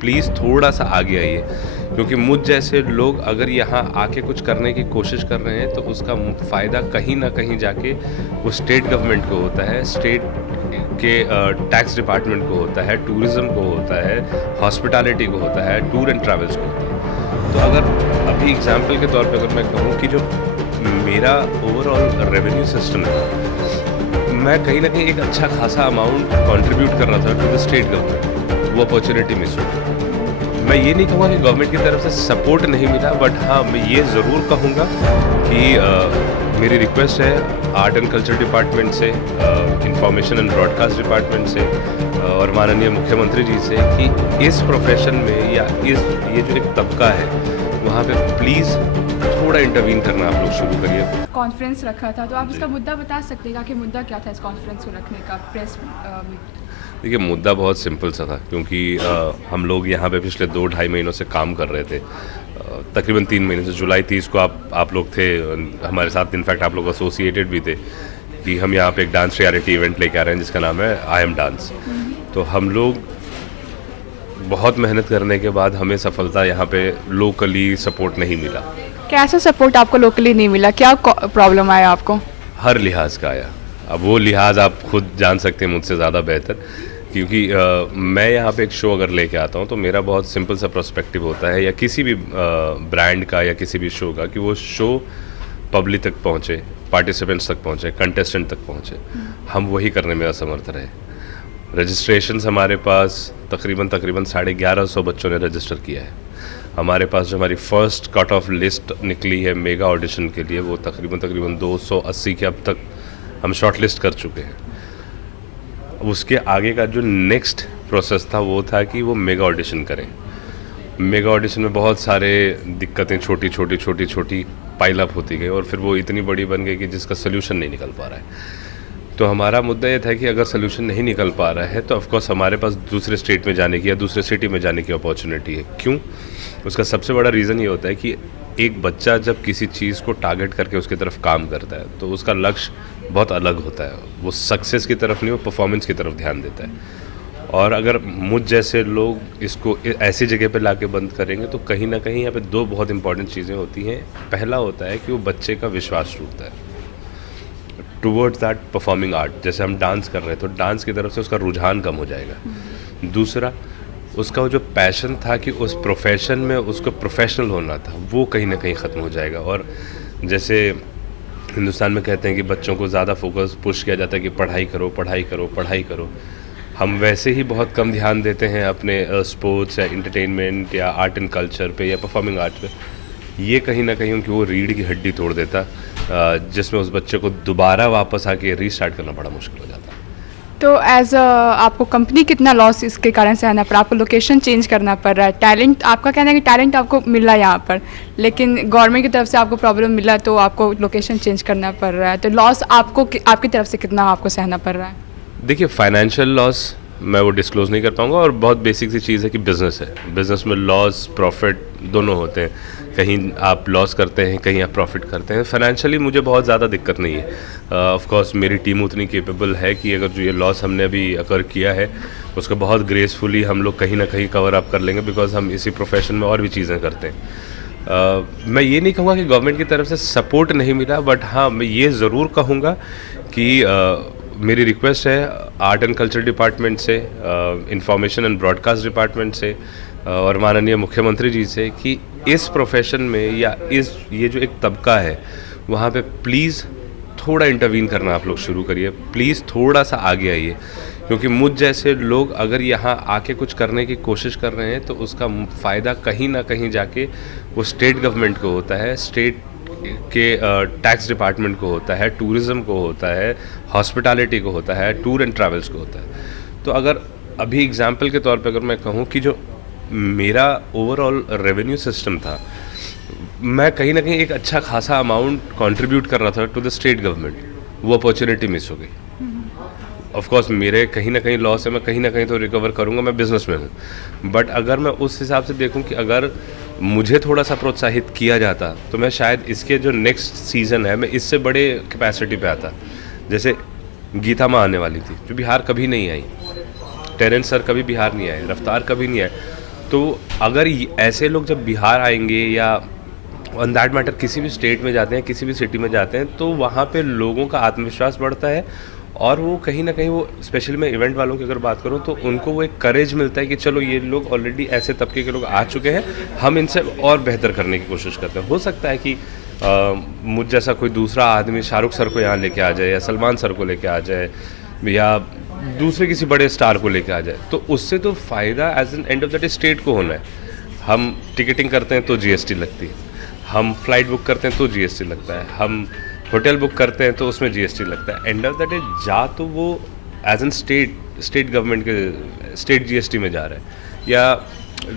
Please थोड़ा सा आगे आइए, क्योंकि मुझ जैसे लोग अगर यहाँ आके कुछ करने की कोशिश कर रहे हैं तो उसका फ़ायदा कहीं ना कहीं जाके वो स्टेट गवर्नमेंट को होता है, स्टेट के टैक्स डिपार्टमेंट को होता है, टूरिज़्म को होता है, हॉस्पिटैलिटी को होता है, टूर एंड ट्रैवल्स को होता है। तो अगर अभी एग्जांपल के तौर पे अगर मैं कहूँ कि जो मेरा ओवरऑल रेवेन्यू सिस्टम है, मैं कहीं ना कहीं एक अच्छा खासा अमाउंट कंट्रीब्यूट कर रहा था टू द स्टेट गवर्नमेंट, वो अपॉर्चुनिटी मिस हुई। मैं ये नहीं कहूँगा कि गवर्नमेंट की तरफ से सपोर्ट नहीं मिला, बट हाँ मैं ये ज़रूर कहूँगा कि मेरी रिक्वेस्ट है आर्ट एंड कल्चर डिपार्टमेंट से, इंफॉर्मेशन एंड ब्रॉडकास्ट डिपार्टमेंट से और माननीय मुख्यमंत्री जी से कि इस प्रोफेशन में या ये जो एक तबका है वहाँ पे प्लीज़ थोड़ा इंटरवीन करना आप लोग शुरू करिए। कॉन्फ्रेंस रखा था, तो आप इसका मुद्दा बता सकते हैं कि मुद्दा क्या था इस कॉन्फ्रेंस को रखने का, प्रेस मीट? देखिए, मुद्दा बहुत सिंपल सा था, क्योंकि हम लोग यहाँ पे पिछले 2-2.5 महीनों से काम कर रहे थे। तकरीबन 3 महीने से जुलाई 30 को आप लोग थे हमारे साथ, इनफैक्ट आप लोग एसोसिएटेड भी थे कि हम यहाँ पे एक डांस रियलिटी इवेंट लेके आ रहे हैं जिसका नाम है आई एम डांस। तो हम लोग बहुत मेहनत करने के बाद हमें सफलता यहाँ पे लोकली सपोर्ट नहीं मिला। कैसा सपोर्ट आपको लोकली नहीं मिला? क्या प्रॉब्लम आया आपको? हर लिहाज का आया। अब वो लिहाज आप खुद जान सकते हैं मुझसे ज़्यादा बेहतर, क्योंकि मैं यहाँ पे एक शो अगर लेके आता हूँ तो मेरा बहुत सिंपल सा पर्सपेक्टिव होता है, या किसी भी ब्रांड का या किसी भी शो का, कि वो शो पब्लिक तक पहुँचे, पार्टिसिपेंट्स तक पहुँचे, कंटेस्टेंट तक पहुँचे। हम वही करने में असमर्थ रहे। रजिस्ट्रेशंस हमारे पास तकरीबन 1150 बच्चों ने रजिस्टर किया है। हमारे पास जो हमारी फ़र्स्ट कट ऑफ लिस्ट निकली है मेगा ऑडिशन के लिए, वो तकरीबन 280 के अब तक हम शॉर्ट लिस्ट कर चुके हैं। उसके आगे का जो नेक्स्ट प्रोसेस था वो था कि वो मेगा ऑडिशन करें। मेगा ऑडिशन में बहुत सारे दिक्कतें छोटी पाइल अप होती गई और फिर वो इतनी बड़ी बन गई कि जिसका सोल्यूशन नहीं निकल पा रहा है। तो हमारा मुद्दा ये था कि अगर सोल्यूशन नहीं निकल पा रहा है तो ऑफकोर्स हमारे पास दूसरे स्टेट में जाने की या दूसरे सिटी में जाने की अपॉर्चुनिटी है। क्यों? उसका सबसे बड़ा रीज़न ये होता है कि एक बच्चा जब किसी चीज़ को टारगेट करके उसकी तरफ काम करता है तो उसका लक्ष्य बहुत अलग होता है। वो सक्सेस की तरफ नहीं, वो परफॉर्मेंस की तरफ ध्यान देता है। और अगर मुझ जैसे लोग इसको ऐसी जगह पे लाके बंद करेंगे तो कहीं ना कहीं यहाँ पे दो बहुत इंपॉर्टेंट चीज़ें होती हैं। पहला होता है कि वो बच्चे का विश्वास टूटता है टूवर्ड्स दैट परफॉर्मिंग आर्ट। जैसे हम डांस कर रहे हैं तो डांस की तरफ से उसका रुझान कम हो जाएगा। दूसरा, उसका वो जो पैशन था कि उस प्रोफेशन में उसको प्रोफेशनल होना था, वो कहीं ना कहीं ख़त्म हो जाएगा। और जैसे हिंदुस्तान में कहते हैं कि बच्चों को ज़्यादा फोकस पुश किया जाता है कि पढ़ाई करो पढ़ाई करो पढ़ाई करो, हम वैसे ही बहुत कम ध्यान देते हैं अपने स्पोर्ट्स या इंटरटेनमेंट या आर्ट एंड कल्चर पे या परफॉर्मिंग आर्ट्स पे। ये कहीं ना कहीं उनकी वो रीढ़ की हड्डी तोड़ देता, जिसमें उस बच्चे को दोबारा वापस आके रीस्टार्ट करना बड़ा मुश्किल हो जाता है। तो एज आपको कंपनी कितना लॉस इसके कारण से आना पड़ा? आपको लोकेशन चेंज करना पड़ रहा है, टैलेंट, आपका कहना है कि टैलेंट आपको मिल रहा है यहाँ पर, लेकिन गवर्नमेंट की तरफ से आपको प्रॉब्लम मिला तो आपको लोकेशन चेंज करना पड़ रहा है। तो लॉस आपको आपकी तरफ से कितना आपको सहना पड़ रहा है? देखिए, फाइनेंशियल लॉस मैं वो डिस्क्लोज़ नहीं कर पाऊँगा, और बहुत बेसिक सी चीज़ है कि बिज़नेस है। बिज़नेस में लॉस प्रॉफिट दोनों होते हैं। कहीं आप लॉस करते हैं, कहीं आप प्रॉफिट करते हैं। फाइनेंशियली मुझे बहुत ज़्यादा दिक्कत नहीं है। ऑफ कोर्स मेरी टीम उतनी केपेबल है कि अगर जो ये लॉस हमने अभी अकर किया है उसको बहुत ग्रेसफुली हम लोग कहीं ना कहीं कवर अप कर लेंगे, बिकॉज हम इसी प्रोफेशन में और भी चीज़ें करते हैं। मैं ये नहीं कहूँगा कि गवर्नमेंट की तरफ से सपोर्ट नहीं मिला, बट हाँ मैं ये ज़रूर कहूँगा कि मेरी रिक्वेस्ट है आर्ट एंड कल्चर डिपार्टमेंट से, इंफॉर्मेशन एंड ब्रॉडकास्ट डिपार्टमेंट से और माननीय मुख्यमंत्री जी से कि इस प्रोफेशन में या ये जो एक तबका है वहाँ पे प्लीज़ थोड़ा इंटरवीन करना आप लोग शुरू करिए। प्लीज़ थोड़ा सा आगे आइए, क्योंकि मुझ जैसे लोग अगर यहाँ आके कुछ करने की कोशिश कर रहे हैं तो उसका फ़ायदा कहीं ना कहीं जाके वो स्टेट गवर्नमेंट को होता है, स्टेट के टैक्स डिपार्टमेंट को होता है, टूरिज़्म को होता है, हॉस्पिटैलिटी को होता है, टूर एंड ट्रैवल्स को होता है। तो अगर अभी एग्जांपल के तौर पे अगर मैं कहूँ कि जो मेरा ओवरऑल रेवेन्यू सिस्टम था, मैं कहीं ना कहीं एक अच्छा खासा अमाउंट कंट्रीब्यूट कर रहा था टू द स्टेट गवर्नमेंट, वो अपॉर्चुनिटी मिस हो गई। ऑफ कोर्स मेरे कहीं ना कहीं लॉस है, मैं कहीं ना कहीं तो रिकवर करूँगा, मैं बिज़नेस में हूँ। बट अगर मैं उस हिसाब से देखूँ कि अगर मुझे थोड़ा सा प्रोत्साहित किया जाता तो मैं शायद इसके जो नेक्स्ट सीज़न है मैं इससे बड़े कैपेसिटी पे आता। जैसे गीता माँ आने वाली थी जो बिहार कभी नहीं आई, टेरेंस सर कभी बिहार नहीं आए, रफ्तार कभी नहीं आए, तो अगर ऐसे लोग जब बिहार आएंगे या ऑन दैट मैटर किसी भी स्टेट में जाते हैं, किसी भी सिटी में जाते हैं, तो वहाँ पे लोगों का आत्मविश्वास बढ़ता है और वो कहीं ना कहीं, वो स्पेशली मैं इवेंट वालों की अगर बात करूँ तो उनको वो एक करेज मिलता है कि चलो ये लोग ऑलरेडी ऐसे तबके के लोग आ चुके हैं, हम इनसे और बेहतर करने की कोशिश करते हैं। हो सकता है कि मुझ जैसा कोई दूसरा आदमी शाहरुख सर को यहाँ लेके आ जाए या सलमान सर को लेके आ जाए या दूसरे किसी बड़े स्टार को लेके आ जाए, तो उससे तो फ़ायदा as an end of the day state को होना है। हम टिकटिंग करते हैं तो जीएसटी लगती है, हम फ्लाइट बुक करते हैं तो जीएसटी लगता है, हम होटल बुक करते हैं तो उसमें जीएसटी लगता है। एंड ऑफ द डे जा तो वो एज एन स्टेट गवर्नमेंट के स्टेट जीएसटी में जा रहा है, या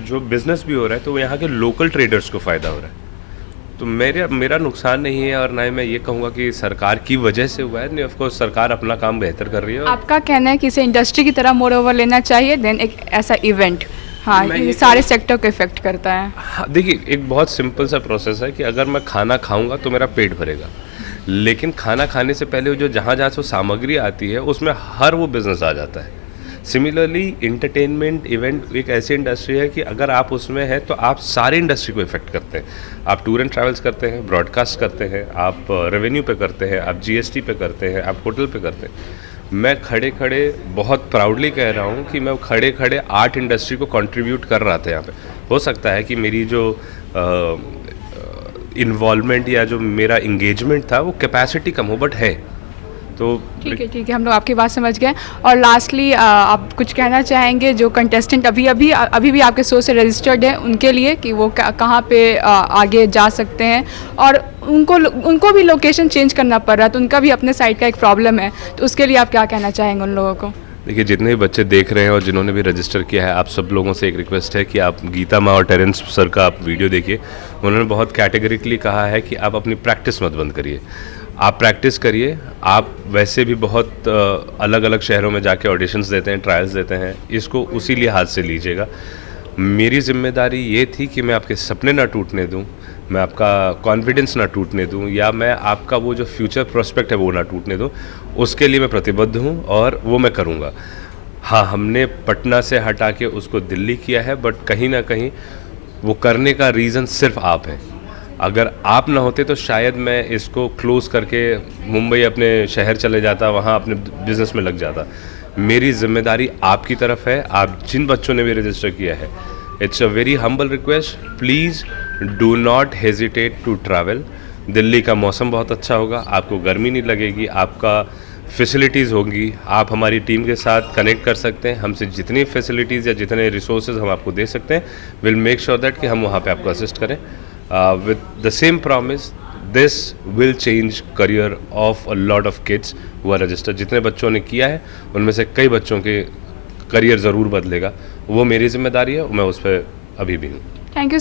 जो बिज़नेस भी हो रहा है तो वो यहाँ के लोकल ट्रेडर्स को फ़ायदा हो रहा है। तो मेरा नुकसान नहीं है, और ना ही मैं ये कहूँगा कि सरकार की वजह से हुआ है। नहीं, ऑफ कोर्स सरकार अपना काम बेहतर कर रही है। आपका कहना है कि इसे इंडस्ट्री की तरह मोर ओवर लेना चाहिए देन एक ऐसा इवेंट, हाँ, ये सारे सेक्टर को इफेक्ट करता है। हाँ, देखिए एक बहुत सिंपल सा प्रोसेस है कि अगर मैं खाना खाऊंगा तो मेरा पेट भरेगा, लेकिन खाना खाने से पहले जो जहाँ जहाँ से सामग्री आती है उसमें हर वो बिज़नेस आ जाता है। सिमिलरली इंटरटेनमेंट इवेंट एक ऐसी इंडस्ट्री है कि अगर आप उसमें हैं तो आप सारे इंडस्ट्री को इफेक्ट करते हैं। आप टूर एंड ट्रैवल्स करते हैं, ब्रॉडकास्ट करते हैं, आप रेवेन्यू पे करते हैं, आप जीएसटी पे करते हैं, आप होटल पे करते हैं। मैं खड़े खड़े बहुत प्राउडली कह रहा हूँ कि मैं खड़े खड़े 8 इंडस्ट्री को कंट्रीब्यूट कर रहा था यहाँ पे। हो सकता है कि मेरी जो इन्वॉल्वमेंट या जो मेरा इंगेजमेंट था वो कैपेसिटी कम हो, बट है तो ठीक है, हम लोग आपकी बात समझ गए। और लास्टली आप कुछ कहना चाहेंगे जो कंटेस्टेंट अभी भी आपके शो से रजिस्टर्ड हैं उनके लिए, कि वो कहाँ पे आगे जा सकते हैं, और उनको भी लोकेशन चेंज करना पड़ रहा है तो उनका भी अपने साइड का एक प्रॉब्लम है, तो उसके लिए आप क्या कहना चाहेंगे उन लोगों को? देखिए, जितने भी बच्चे देख रहे हैं और जिन्होंने भी रजिस्टर किया है, आप सब लोगों से एक रिक्वेस्ट है कि आप गीता माँ और टेरेंस सर का आप वीडियो देखिए। उन्होंने बहुत कैटेगरिकली कहा है कि आप अपनी प्रैक्टिस मत बंद करिए, आप प्रैक्टिस करिए। आप वैसे भी बहुत अलग अलग शहरों में जाके ऑडिशंस देते हैं, ट्रायल्स देते हैं, इसको उसी लिहाज से लीजिएगा। मेरी जिम्मेदारी ये थी कि मैं आपके सपने ना टूटने दूं, मैं आपका कॉन्फिडेंस ना टूटने दूं, या मैं आपका वो जो फ्यूचर प्रोस्पेक्ट है वो ना टूटने दूं। उसके लिए मैं प्रतिबद्ध हूं और वो मैं करूंगा। हाँ, हमने पटना से हटा के उसको दिल्ली किया है, बट कहीं ना कहीं वो करने का रीज़न सिर्फ आप हैं। अगर आप ना होते तो शायद मैं इसको क्लोज करके मुंबई अपने शहर चले जाता, वहाँ अपने बिजनेस में लग जाता। मेरी जिम्मेदारी आपकी तरफ है, आप जिन बच्चों ने भी रजिस्टर किया है, it's a very humble request, please do not hesitate to travel. Delhi का मौसम बहुत अच्छा होगा, आपको गर्मी नहीं लगेगी, आपका फैसिलिटीज़ होंगी, आप हमारी टीम के साथ कनेक्ट कर सकते हैं। हमसे जितनी फैसिलिटीज़ या जितने रिसोर्सेज हम आपको दे सकते हैं, विल मेक श्योर दैट कि हम वहाँ पे आपको असिस्ट करें। With the same promise, this will change career of a lot of kids who are registered. जितने बच्चों ने किया है उनमें से कई बच्चों के करियर ज़रूर बदलेगा। वो मेरी जिम्मेदारी है, मैं उस पर अभी भी हूँ। Thank you.